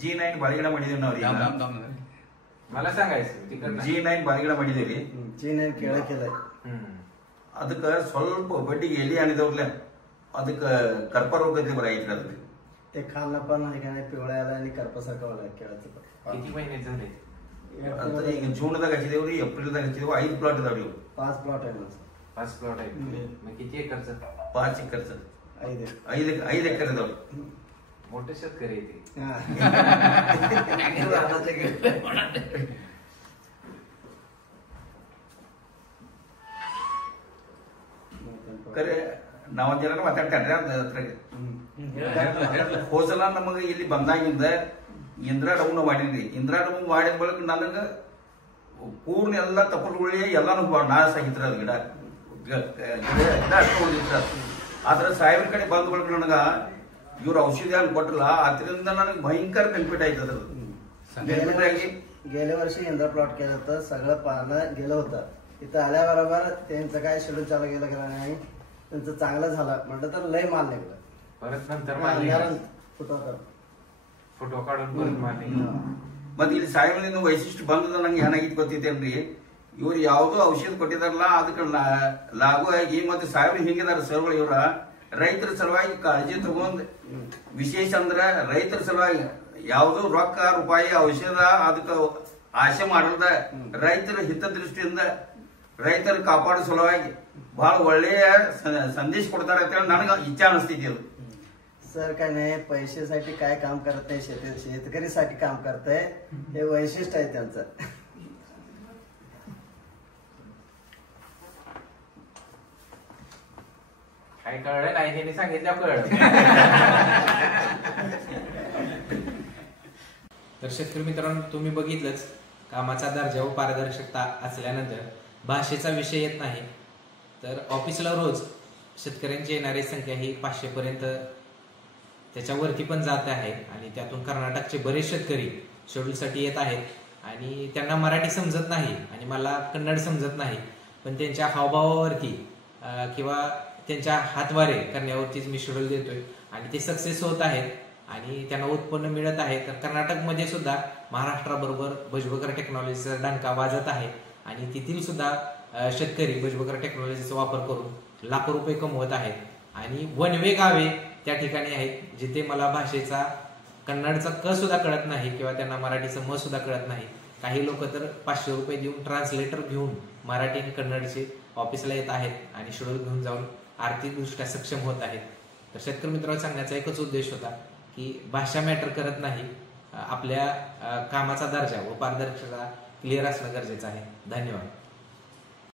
G9 ಬಾಳಿಗಡ ಮಾಡಿದೀವಿ ನಾವು ಈಗ. मला सांगायचं G9 ಬಾಳಿಗಡ ಮಾಡಿದೀವಿ. G9 ಕೇಳಕ್ಕಿಲ್ಲ. ಅದಕ್ಕೆ ಸ್ವಲ್ಪ ಬಡ್ಡಿಗೆ ಎಲ್ಲಿ ಆಣಿದವ್ರಲ್ಲ ಅದಕ್ಕೆ कर्प रोग बरायचं ಅದಕ್ಕೆ. ते खाल्लं पण नाही काय पिवळ्या आला आणि कर्पासारखं वाला केळाचं. किती महिने झाले? आता ಈಗ ಜೂನ್ದಾಗ ಹಚ್ಚಿದೇವ್ರಿ, ಏಪ್ರಿಲ್ದಾಗ ಹಚ್ಚಿದೇವು. 5 ಪ್ಲಾಟ್ ಇದಾವ್ರಿ ಇವು. 5 प्लॉट आहे माझं. 5 प्लॉट आहे. मग किती एकरचं? 5 एकरचं. 5 एकर ಇದಾವ್ರಿ. मोठे शेतकरी आहे ते. ಖರೆ ನಾವು ಜನ ಮಾತಾಡ್ತಾರ್ರಿ ಅದ್ರಾಗ. ಹೋಸಲ ನಮಗೆ ಇಲ್ಲಿ ಬಂದಾಗಿಂದ ಇಂದ್ರಾ ಡೌನ್ ಮಾಡಿದ್ರಿ. ಇಂದ್ರಾ ಡೌನ್ ಮಾಡಿದ ಬಳಿಕ ನನಗೆ ಪೂರ್ಣ ಎಲ್ಲ ತಪ್ಪಲುಗಳೇ ಎಲ್ಲಾನು ನಾಶ ಆಗಿತ್ರ ಅದು ಗಿಡ ಉಳಿದಿತ್ತು. ಆದ್ರೆ ಸಾಹೇಬ್ರ ಕಡೆ ಬಂದ ಬಳಿಕ ನನಗ ಇವ್ರ ಔಷಧಿ ಅಲ್ಲಿ ಕೊಟ್ಟಲ್ಲ, ಅದರಿಂದ ನನಗೆ ಭಯಂकर बेनिफिट आयत. गेल्या वर्षी इंद्रा प्लॉट केलं होतं, सगळं पानं गेलं होतं. इथं आल्याबरोबर त्यांचं काय शेड्यूल चालू गेलं गेलं नाही, त्यांचं चांगलं झालं म्हटलं तर लय माल निघलं. परत नंतर फोटो काढून परत माल ಮತ್ತೆ ಇಲ್ಲಿ ಸಾಹೇಬ್ರಿಂದ ವೈಶಿಷ್ಟ್ಯ ಬಂದದ ನಂಗೆ ಏನಾಗಿತ್ತು ಗೊತ್ತಿತ್ತೇನ್ರಿ, ಇವ್ರು ಯಾವ್ದೋ ಔಷಧ ಕೊಟ್ಟಿದಾರಲ್ಲ ಅದಕ್ಕೆ ಲಾಗು ಆಗಿ ಮತ್ತೆ ಸಾಹೇಬ್ರು ಹಿಂಗಿದಾರ ಸರ್ಗಳು ಇವ್ರ ರೈತರ ಸಲುವಾಗಿ ಕಾಳಜಿ ತಗೊಂಡ್ ವಿಶೇಷ ಅಂದ್ರ ರೈತರ ಸಲುವಾಗಿ ಯಾವ್ದು ರೊಕ್ಕ ರೂಪಾಯಿ ಔಷಧ ಅದಕ್ಕೆ ಆಶೆ ಮಾಡದ ರೈತರ ಹಿತದೃಷ್ಟಿಯಿಂದ ರೈತರ ಕಾಪಾಡೋ ಸಲುವಾಗಿ ಬಹಳ ಒಳ್ಳೆಯ ಸಂದೇಶ ಕೊಡ್ತಾರ ಅಂತ ಹೇಳಿ ನನಗೆ ಇಚ್ಛೆ ಅನಿಸ್ತೈತಿ. ಅದು सर काय नाही, पैशासाठी काय काम करत नाही, शेतकरीसाठी काम करतंय, हे वैशिष्ट्य आहे त्यांचं. काय कळलं नाही त्यांनी सांगितलं कळलं. तर शेतकरी मित्रांनो, तुम्ही बघितलंच कामाचा दर्जा व पारदर्शकता असल्यानंतर भाषेचा विषय येत नाही. तर ऑफिसला रोज शेतकऱ्यांची येणारी संख्या ही 500 पर्यंत त्याच्यावरती पण जात आहे आणि त्यातून कर्नाटकचे बरेच शेतकरी शेड्यूलसाठी येत आहेत आणि त्यांना मराठी समजत नाही आणि मला कन्नड समजत नाही, पण त्यांच्या हावभावावरती किंवा त्यांच्या हातवारे करण्यावरतीच मी शेड्यूल देतोय आणि ते सक्सेस होत आहेत आणि त्यांना उत्पन्न मिळत आहे. तर कर्नाटकमध्ये सुद्धा महाराष्ट्राबरोबर भुजबळ टेक्नॉलॉजीचा डंका वाजत आहे आणि तेथील सुद्धा शेतकरी भुजबळ टेक्नॉलॉजीचा वापर करून लाखो रुपये कमवत आहेत आणि वनवे गावे त्या ठिकाणी आहेत जिथे मला भाषेचा कन्नडचा क सुद्धा कळत नाही किंवा त्यांना मराठीचं म सुद्धा कळत नाही. काही लोक तर 500 रुपये देऊन ट्रान्सलेटर घेऊन मराठी आणि कन्नडचे ऑफिसला येत आहेत आणि शेड्यूल घेऊन जाऊन आर्थिकदृष्ट्या सक्षम होत आहेत. तर शेतकरी मित्रांनो, सांगण्याचा एकच उद्देश होता की भाषा मॅटर करत नाही, आपल्या कामाचा दर्जा व पारदर्शकता क्लिअर असणं गरजेचं आहे. धन्यवाद.